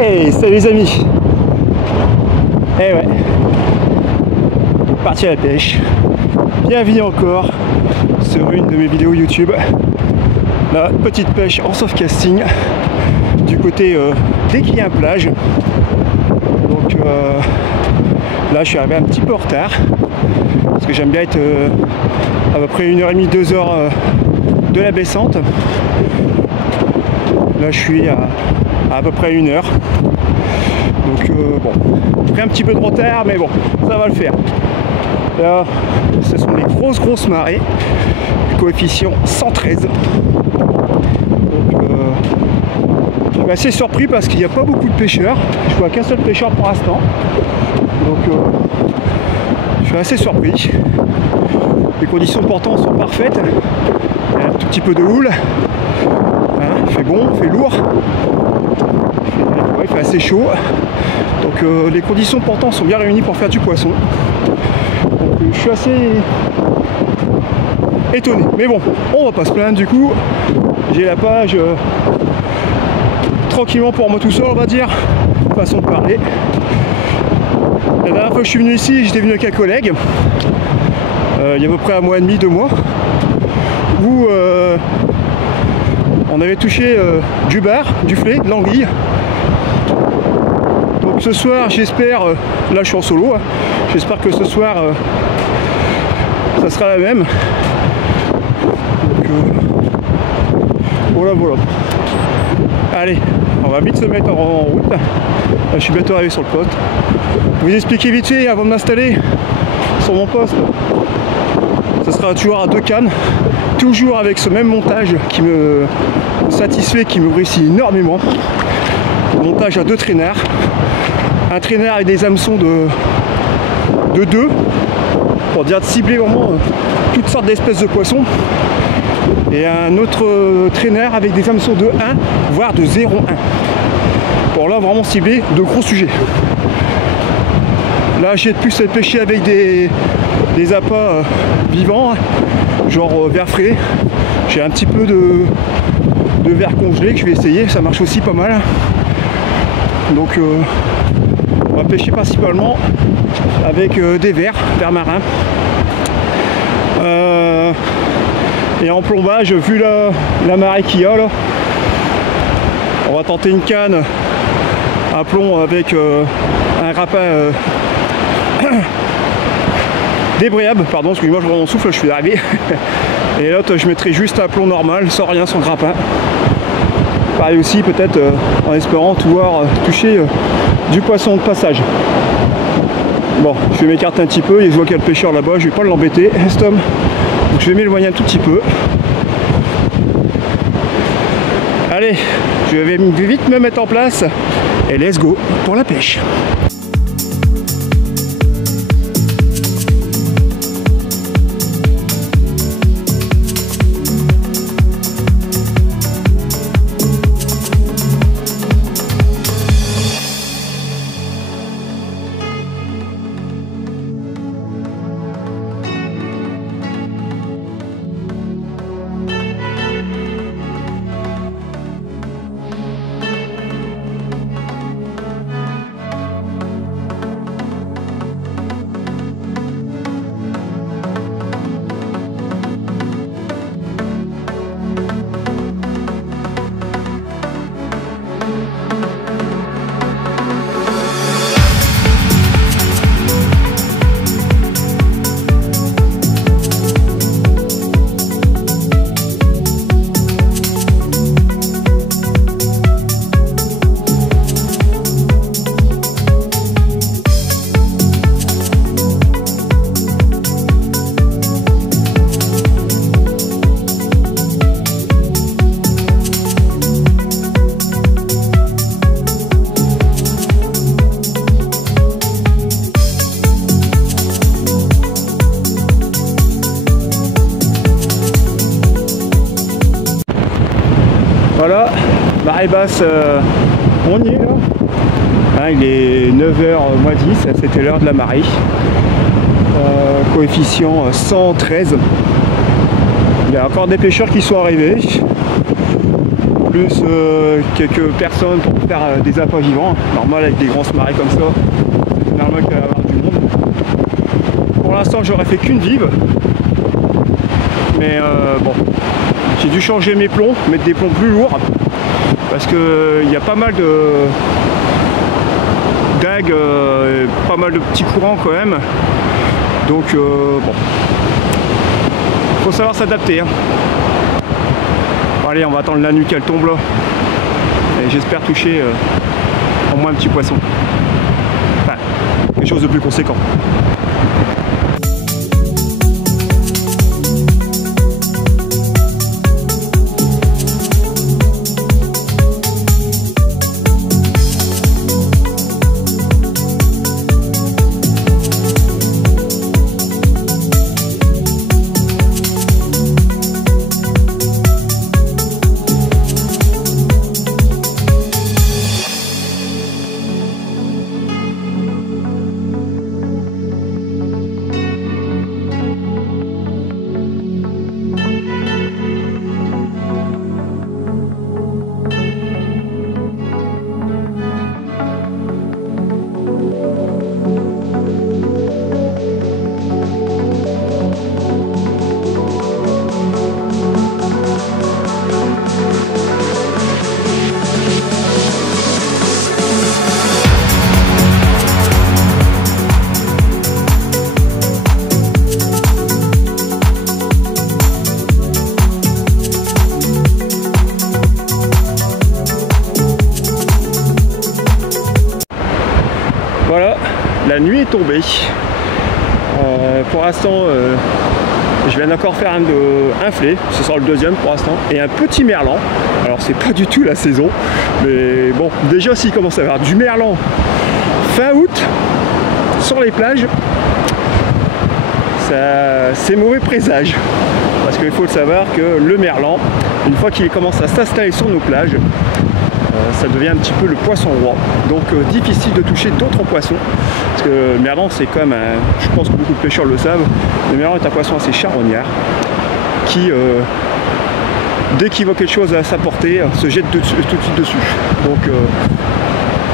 Hey, salut les amis. Eh ouais, parti à la pêche. Bienvenue encore sur une de mes vidéos YouTube. La petite pêche en soft casting du côté d'Équien plage. Donc là je suis arrivé un petit peu en retard parce que j'aime bien être à peu près 1h30, 2h de la baissante. Là je suis à peu près 1 heure. Donc bon, pris un petit peu de retard, mais bon, ça va le faire. Là, ce sont des grosses marées, coefficient 113. Donc je suis assez surpris parce qu'il n'y a pas beaucoup de pêcheurs. Je vois qu'un seul pêcheur pour l'instant. Donc je suis assez surpris. Les conditions pourtant sont parfaites. Il y a un tout petit peu de houle. Hein, il fait bon, il fait lourd. Il fait assez chaud. Donc les conditions pourtant sont bien réunies pour faire du poisson. Donc je suis assez étonné. Mais bon, on va pas se plaindre du coup. J'ai la page tranquillement pour moi tout seul, on va dire. Façon de parler. La dernière fois que je suis venu ici, j'étais venu avec un collègue. Il y a à peu près 1 mois et demi, 2 mois. Où on avait touché du bar, du flé, de l'anguille. Donc ce soir, j'espère, là je suis en solo, hein, j'espère que ce soir ça sera la même. Donc voilà. Allez, on va vite se mettre en route. Là, je suis bientôt arrivé sur le poste. Vous expliquer vite fait avant de m'installer sur mon poste. Ça sera toujours à 2 cannes, toujours avec ce même montage qui me satisfait, qui me réussit énormément. Montage à 2 traînards. Un traînard avec des hameçons de 2 pour dire de cibler vraiment toutes sortes d'espèces de poissons. Et un autre traînard avec des hameçons de 1 voire de 0,1 pour là vraiment cibler de gros sujets. Là j'ai de plus à pêcher avec des appâts vivants, genre vers frais. J'ai un petit peu de verre congelé que je vais essayer, ça marche aussi pas mal. Donc on va pêcher principalement avec des vers marins. Et en plombage, vu la marée qu'il y a là, on va tenter une canne à plomb avec un rapin débrayable, pardon, excusez-moi, je prends mon souffle, je suis arrivé. Et l'autre, je mettrai juste un plomb normal, sans rien, sans grappin. Pareil aussi, peut-être en espérant pouvoir toucher du poisson de passage. Bon, je vais m'écarter un petit peu, et je vois qu'il y a le pêcheur là-bas, je vais pas l'embêter, Tom. Donc je vais m'éloigner un tout petit peu. Allez, je vais vite me mettre en place, et let's go pour la pêche. Voilà, marée basse, on y est là. Hein, il est 9h moins 10, c'était l'heure de la marée. Coefficient 113. Il y a encore des pêcheurs qui sont arrivés. Plus quelques personnes pour faire des appâts vivants. Normal avec des grosses marées comme ça. C'est normal qu'il va y avoir du monde. Pour l'instant j'aurais fait qu'une vive. Mais bon. J'ai dû changer mes plombs, mettre des plombs plus lourds. Parce que il y a pas mal de d'algues, pas mal de petits courants quand même. Donc bon. Faut savoir s'adapter. Hein. Bon, allez, on va attendre la nuit qu'elle tombe là. Et j'espère toucher au moins un petit poisson. Enfin, quelque chose de plus conséquent. Voilà, la nuit est tombée. Pour l'instant, je viens encore faire un flé, ce sera le deuxième pour l'instant, et un petit merlan. Alors c'est pas du tout la saison, mais bon, déjà s'il commence à y avoir du merlan fin août sur les plages, c'est mauvais présage. Parce qu'il faut le savoir que le merlan, une fois qu'il commence à s'installer sur nos plages, ça devient un petit peu le poisson roi, donc difficile de toucher d'autres poissons, parce que le merlan c'est quand même je pense que beaucoup de pêcheurs le savent, le merlan est un poisson assez charognard qui dès qu'il voit quelque chose à sa portée se jette tout de suite dessus. Donc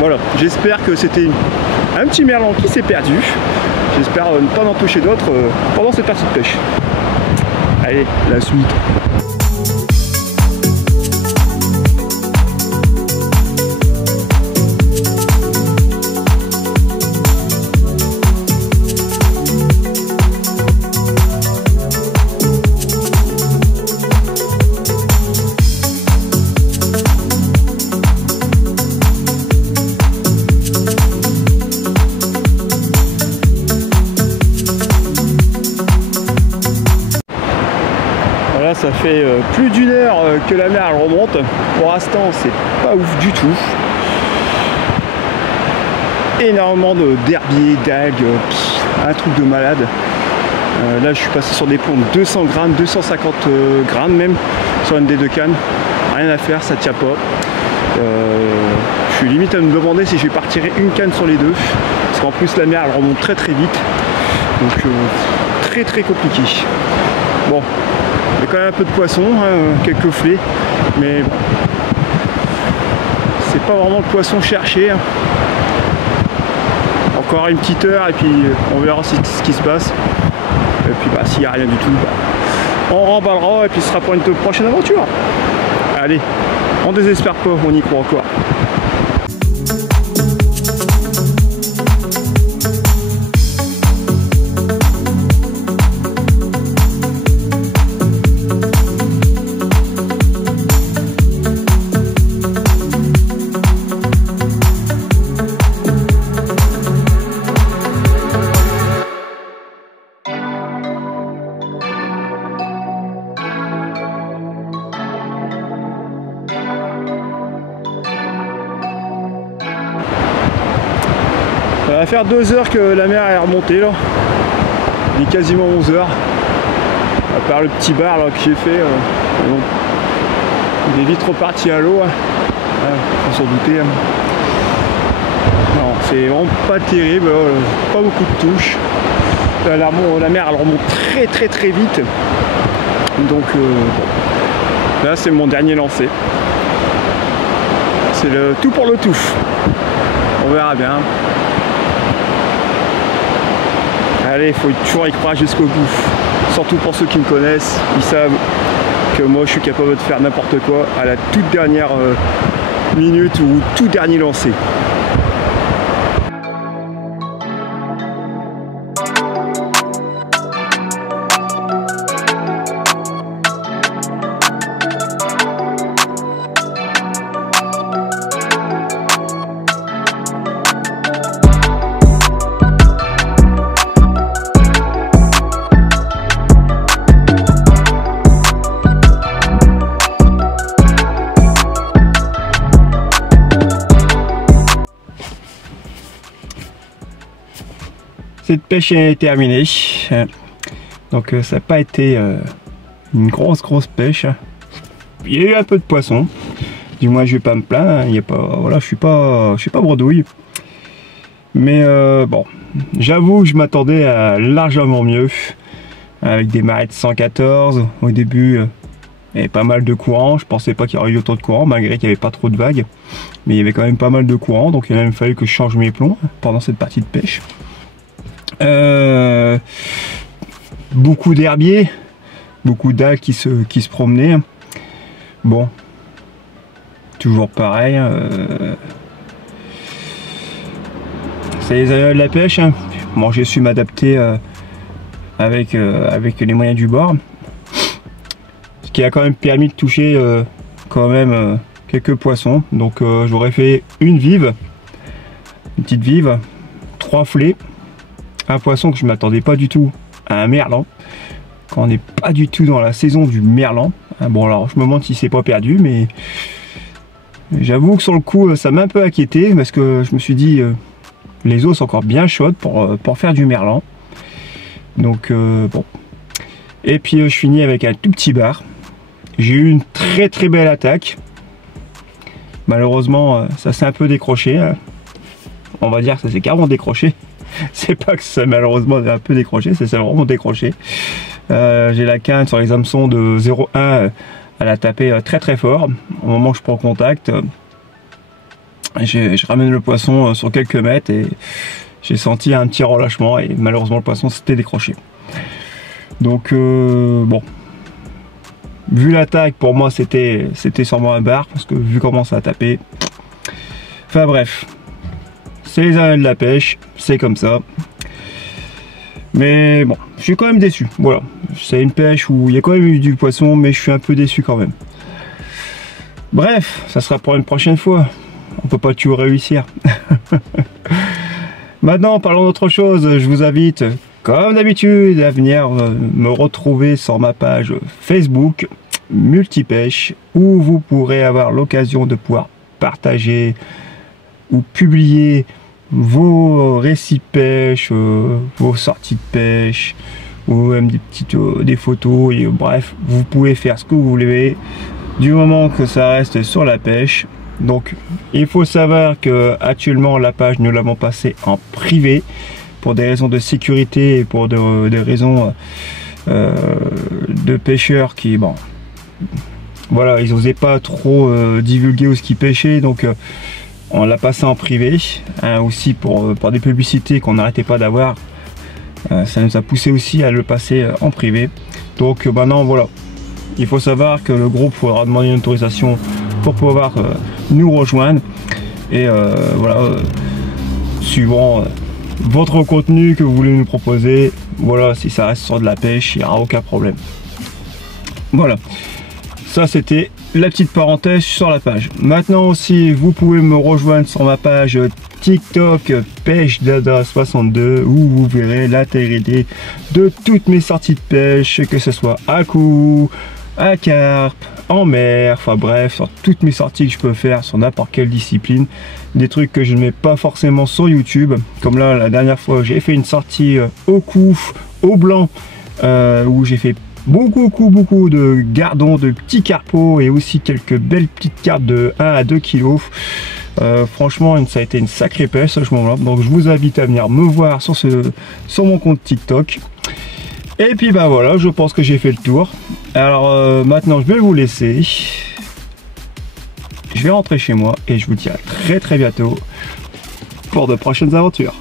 voilà, j'espère que c'était un petit merlan qui s'est perdu, j'espère ne pas en toucher d'autres pendant cette partie de pêche. Allez, la suite. Ça fait plus d'une heure que la mer elle remonte. Pour l'instant c'est pas ouf du tout. Énormément d'herbiers, d'algues, un truc de malade. Là je suis passé sur des plombs de 200 grammes, 250 grammes même sur une des deux cannes. Rien à faire, ça tient pas. Je suis limite à me demander si je vais partir une canne sur les deux. Parce qu'en plus la mer elle remonte très très vite. Donc très compliqué. Bon. Il y a quand même un peu de poisson, hein, quelques flets, mais bon, c'est pas vraiment le poisson cherché. Hein. Encore une petite heure et puis on verra ce qui se passe. Et puis bah, s'il n'y a rien du tout, bah, on remballera et puis ce sera pour une prochaine aventure. Allez, on désespère pas, on y croit encore. Ça va faire 2 heures que la mer est remontée là. Il est quasiment 11 heures. À part le petit bar là que j'ai fait. Bon. Il est vite reparti à l'eau, hein. Faut s'en douter. Hein. Non, c'est vraiment pas terrible, pas beaucoup de touches. La mer elle remonte très vite. Donc là c'est mon dernier lancer. C'est le tout pour le tout. On verra bien. Allez, il faut toujours y croire jusqu'au bout. Surtout pour ceux qui me connaissent, ils savent que moi je suis capable de faire n'importe quoi à la toute dernière minute ou tout dernier lancer. Cette pêche est terminée, donc ça n'a pas été une grosse pêche. Il y a eu un peu de poisson, du moins je vais pas me plaindre, il y a pas, voilà, je suis pas bredouille. Mais bon, j'avoue que je m'attendais à largement mieux, avec des marées de 114 au début. Il y avait pas mal de courant, je pensais pas qu'il y aurait eu autant de courant malgré qu'il n'y avait pas trop de vagues, mais il y avait quand même pas mal de courant, donc il a même fallu que je change mes plombs pendant cette partie de pêche. Beaucoup d'herbiers, beaucoup d'algues qui se promenaient. Bon, toujours pareil. C'est les aléas de la pêche. Hein. Bon, j'ai su m'adapter avec les moyens du bord, ce qui a quand même permis de toucher quelques poissons. Donc j'aurais fait une petite vive, 3 flets. Un poisson que je ne m'attendais pas du tout à un merlan, quand on n'est pas du tout dans la saison du merlan. Bon, alors je me demande si c'est pas perdu, mais j'avoue que sur le coup ça m'a un peu inquiété parce que je me suis dit les eaux sont encore bien chaudes pour faire du merlan. Donc bon, et puis je finis avec un tout petit bar. J'ai eu une très belle attaque. Malheureusement ça s'est un peu décroché, hein. On va dire que ça s'est carrément décroché. C'est pas que ça malheureusement un peu décroché, ça s'est vraiment décroché. J'ai la canne sur les hameçons de 0,1, elle a tapé très fort. Au moment où je prends contact, je ramène le poisson sur quelques mètres et j'ai senti un petit relâchement et malheureusement le poisson s'était décroché. Donc bon, vu l'attaque pour moi c'était sûrement un bar parce que vu comment ça a tapé. Enfin bref. C'est les aléas de la pêche, c'est comme ça. Mais bon, je suis quand même déçu. Voilà, c'est une pêche où il y a quand même eu du poisson, mais je suis un peu déçu quand même. Bref, ça sera pour une prochaine fois. On peut pas tout réussir. Maintenant, parlons d'autre chose. Je vous invite, comme d'habitude, à venir me retrouver sur ma page Facebook Multipêche, où vous pourrez avoir l'occasion de pouvoir partager ou publier vos récits pêche, vos sorties de pêche, ou même des photos, et bref, vous pouvez faire ce que vous voulez du moment que ça reste sur la pêche. Donc il faut savoir que actuellement la page nous l'avons passée en privé pour des raisons de sécurité et pour des raisons de pêcheurs qui, bon, voilà, ils n'osaient pas trop divulguer où ce qu'ils pêchaient, donc on l'a passé en privé, hein, aussi pour des publicités qu'on n'arrêtait pas d'avoir. Ça nous a poussé aussi à le passer en privé. Donc maintenant voilà, il faut savoir que le groupe faudra demander une autorisation pour pouvoir nous rejoindre. Et voilà, suivant votre contenu que vous voulez nous proposer, voilà, si ça reste sur de la pêche, il n'y aura aucun problème. Voilà, ça c'était la petite parenthèse sur la page. Maintenant aussi, vous pouvez me rejoindre sur ma page TikTok Pêche Dada 62, où vous verrez l'intégralité de toutes mes sorties de pêche, que ce soit à coup, à carpe, en mer, enfin bref, sur toutes mes sorties que je peux faire sur n'importe quelle discipline. Des trucs que je ne mets pas forcément sur YouTube, comme là la dernière fois j'ai fait une sortie au coup, au blanc, où j'ai fait beaucoup de gardons, de petits carpeaux et aussi quelques belles petites carpes de 1 à 2 kg. Franchement, ça a été une sacrée pêche à ce moment-là. Donc je vous invite à venir me voir sur mon compte TikTok. Et puis bah voilà, je pense que j'ai fait le tour. Alors maintenant, je vais vous laisser. Je vais rentrer chez moi et je vous dis à très bientôt pour de prochaines aventures.